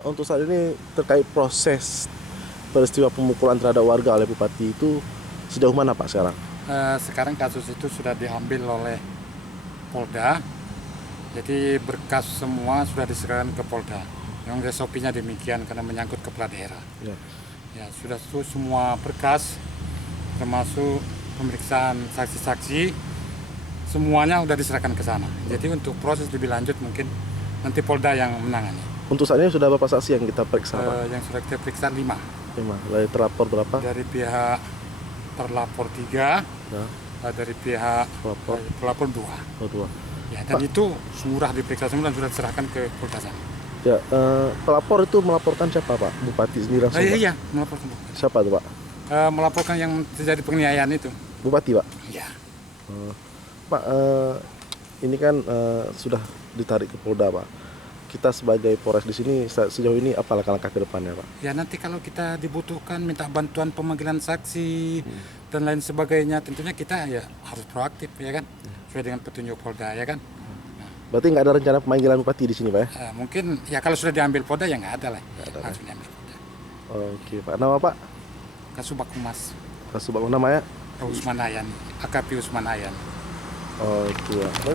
Untuk saat ini terkait proses peristiwa pemukulan terhadap warga oleh Bupati itu sejauh mana Pak sekarang? Sekarang kasus itu sudah diambil oleh Polda, jadi berkas semua sudah diserahkan ke Polda. Yang SOP-nya demikian karena menyangkut kepala daerah. Ya. Ya sudah semua berkas, termasuk pemeriksaan saksi-saksi, semuanya sudah diserahkan ke sana. Jadi untuk proses lebih lanjut mungkin nanti Polda yang menangani. Untuk saat ini sudah berapa saksi yang kita periksa Pak? Yang sudah kita periksa 5 5. Dari terlapor berapa? dari pihak terlapor 3, Ya, dari pihak pelapor pelapor 2. 2. Ya, dan itu sudah diperiksa semua dan sudah diserahkan ke Polda sana. Ya, pelapor itu melaporkan siapa Pak? Bupati sendiri langsung Pak? Iya, melaporkan. Siapa itu Pak? Melaporkan yang terjadi penganiayaan itu. Bupati Pak? Ya, Pak, ini kan sudah ditarik ke Polda Pak. Kita sebagai Polres di sini sejauh ini apa langkah-langkah ke depannya Pak? ya nanti kalau kita dibutuhkan minta bantuan pemanggilan saksi dan lain sebagainya, tentunya kita ya harus proaktif ya kan, sesuai dengan petunjuk Polda ya kan. Berarti nggak ada rencana pemanggilan Bupati di sini Pak ya? Mungkin ya kalau sudah diambil Polda ya nggak ada lah, langsung diambil Polda. Oke Pak, nama Pak? Kasubag Humas Kasubag namanya? Usman Ayan, AKP Usman Ayan. Oke Pak.